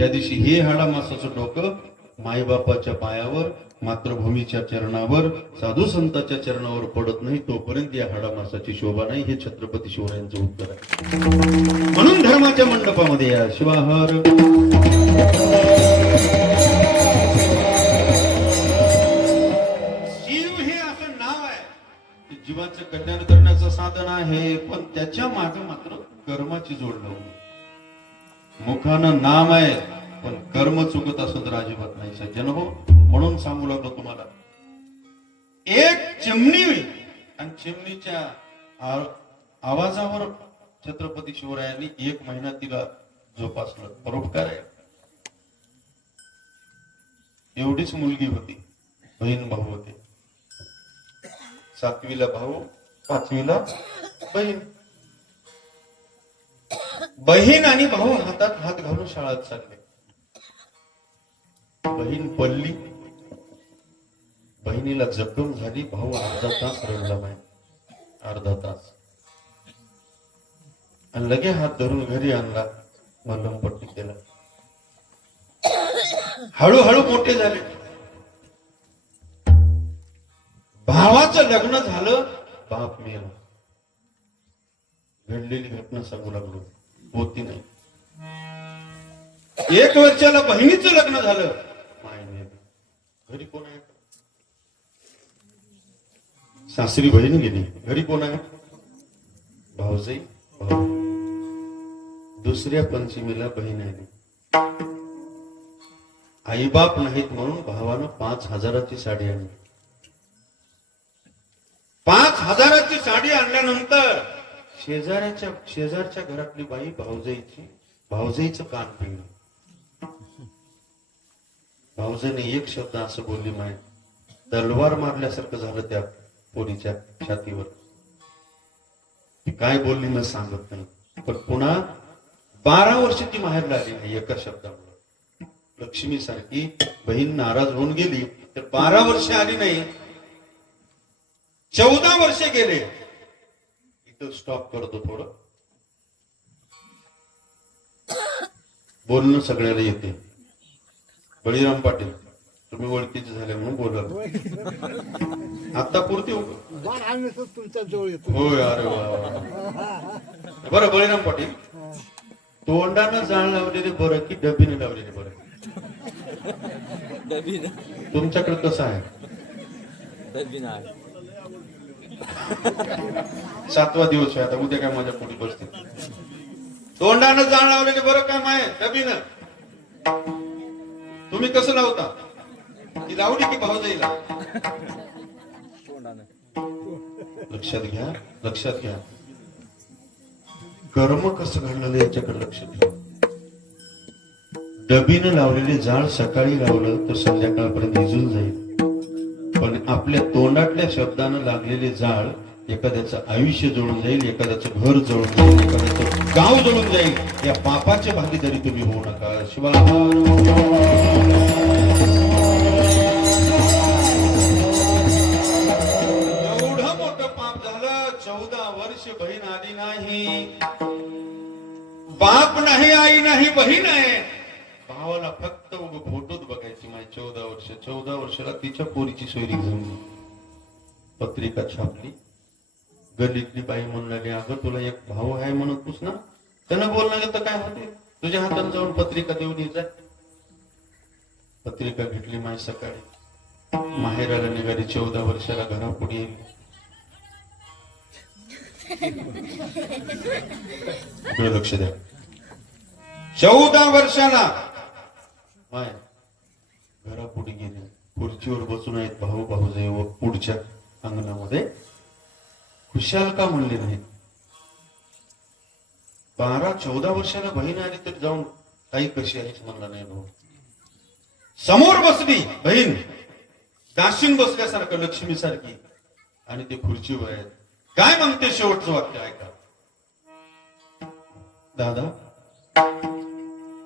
ज्या दिवशी हे हाडामासाचं डोकं मायबापाच्या पायावर मातृभूमीच्या चरणावर साधू संतांच्या चरणावर पडत नाही तोपर्यंत या हाडामासाची शोभा नाही हे छत्रपती शिवरायांचं उत्तर आहे. म्हणून धर्माच्या मंडपामध्ये या शिवाहार. शिव हे असं नाव आहे. ते जीवाचं कल्याण करण्याचं साधन आहे पण त्याच्या माग मात्र कर्माची जोड लावून. मुखानं नाम आहे पण कर्म चुकत असं तर अजिबात नाही सज्जन हो. म्हणून सांगू लागलो तुम्हाला. एक चिमणी आणि चिमणीच्या आवाजावर छत्रपती शिवरायांनी एक महिना तिला जोपासलं. परोपकार आहे. एवढीच मुलगी होती. बहीण भाऊ होते. सातवीला भाऊ पाचवीला बहीण. बहीण आणि भाऊ हातात हात घालून शाळेत चालले. बहीण पडली. बहिणीला जखम झाली भाऊ अर्धा तास रडला नाही अर्धा तास. आणि लगे हात धरून घरी आणला मलमपट्टी केला. हळूहळू मोठे झाले. भावाचं लग्न झालं बाप मेला. घडलेली घटना सांगू लागलो. होती नाही. एक वर्षाला बहिणीचं लग्न झालं. माय घरी कोण आहे? सासरी बहीण गेली. घरी कोण आहे? भाऊजाई भाऊ. दुसऱ्या पंचमीला बहीण आली. आईबाप नाहीत म्हणून भावानं पाच हजाराची साडी आणली. पाच हजाराची साडी आणल्यानंतर शेजाऱ्याच्या शेजारच्या घरातली बाई भाऊजाईची भाऊजाईचं कान पिळलं भाऊजाईने एक शब्द असं बोलली माय तलवार मारल्यासारखं झालं त्या पोरीच्या छातीवर. ती काय बोलली मग सांगत नाही पण पुन्हा बारा वर्ष ती माहेर आली नाही एका शब्दामुळे. लक्ष्मी सारखी बहीण नाराज होऊन गेली तर बारा वर्ष आली नाही चौदा वर्षे गेले. इथं स्टॉप करतो थोडं. बोलणं सगळ्याला येते. बळीराम पाटील तुम्ही ओळखीचे झाले म्हणून बोला आता पुरती हो तुमच्या जवळ येतो. होय अरे. बरं बळीराम पाटील तोंडानं जाळ लावलेले बरं की डबीने लावलेले बरं? डबीन. तुमच्याकडे कसं आहे? डबीन सातवा दिवस आहे आता उद्या काय माझ्या पोटी बसते. तोंडानं जाण लावलेले बरं काम आहे डबीनं. तुम्ही कसं लावता? ती लावली की भाऊजाईला जाईल लक्षात घ्या लक्षात घ्या. कर्म कसं घडलेलं याच्याकडे लक्ष ठेवा डबीनं लावलेले जाळ सकाळी लावलं तर संध्याकाळपर्यंत विजून जाईल. पण आपल्या तोंडातल्या शब्दानं लागलेले जाळ एखाद्याचं आयुष्य जळून जाईल एखाद्याचं घर जळून जाईल एखाद्याचं गाव जळून जाईल या पापाच्या भागीदारी तुम्ही होऊ नका. शिवाय एवढं मोठं पाप झालं चौदा वर्ष बहीण आली नाही. बाप नाही आई नाही बहीण आहे. भावाला फक्त उग फोटोच चौदा वर्षाला तिच्या पोरीची सोयरी घेऊन पत्रिका छापली. गल्लीतली बाई म्हणून लागली अगं तुला एक भाऊ आहे म्हणतोस ना? त्यानं बोलणं तर काय होते? तुझ्या हातात जाऊन पत्रिका देऊन येत पत्रिका घेतली माय सकाळी. माहेराला निघाली चौदा वर्षाला घरापुढे येईल. लक्ष द्या. चौदा वर्षाला. माय घरापुढे गेले. खुर्चीवर बसून आहेत भाऊ भाऊजे व पुढच्या अंगणामध्ये. खुशाल का म्हणले नाही? बारा चौदा वर्षाला बहीण आली तर जाऊन काही कशी आहेच म्हणला नाही भाऊ. समोर बसली बहीण. दाशीन बसल्यासारखं लक्ष्मी सारखी आणि ते खुर्चीवर आहेत. काय म्हणते शेवटचं वाक्य? ऐका. दादा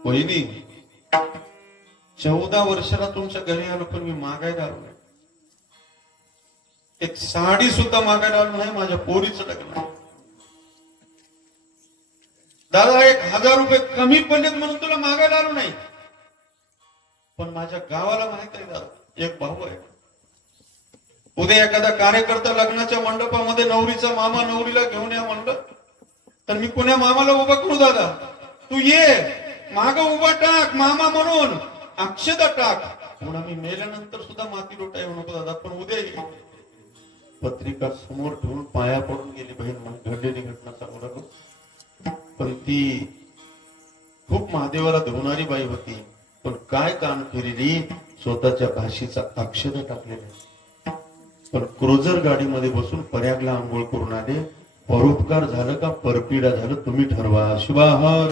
बहिणी चौदा वर्षाला तुमच्या घरी आलो पण मी मागायला आलो नाही. एक साडी सुद्धा मागायला आलो नाही माझ्या पोरीचं लग्न. दादा एक हजार रुपये कमी पडलेत म्हणून तुला मागायला आलो नाही. पण माझ्या गावाला माहीत आहे दादा एक भाऊ आहे. उद्या एखादा कार्यकर्ता लग्नाच्या मंडपामध्ये नवरीचा मामा नवरीला घेऊन या म्हणलं तर मी कोण्या मामाला उभा करू दादा. तू ये माग उभा टाक मामा म्हणून. अक्षदा टाक म्हणून आम्ही मेल्यानंतर सुद्धा माती लोटा येऊ नको दादा पण उद्या ये. पत्रिका समोर ठेवून पाया पडून गेली बहीण मग घडलेली घटना सांगू नको पण ती खूप महादेवाला धुवणारी बाई होती. पण काय काम केलेली? स्वतःच्या भाषेचा अक्षर टाकलेला. पण क्रुझर गाडीमध्ये बसून पर्यागला आंघोळ करून आले. परोपकार झालं का? परपीडा झालं. तुम्ही ठरवा. शिवाहार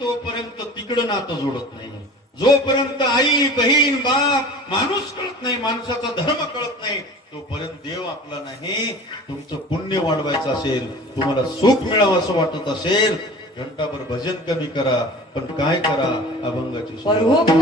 तोपर्यंत तिकडं नातं जोडत नाही. जोपर्यंत आई बहीण बाप माणूस कळत नाही माणसाचा धर्म कळत नाही तोपर्यंत देव आपला नाही. तुमचं पुण्य वाढवायचं असेल तुम्हाला सुख मिळावं असं वाटत असेल घंटाभर भजन कमी करा पण काय करा? अभंगाची सुकृता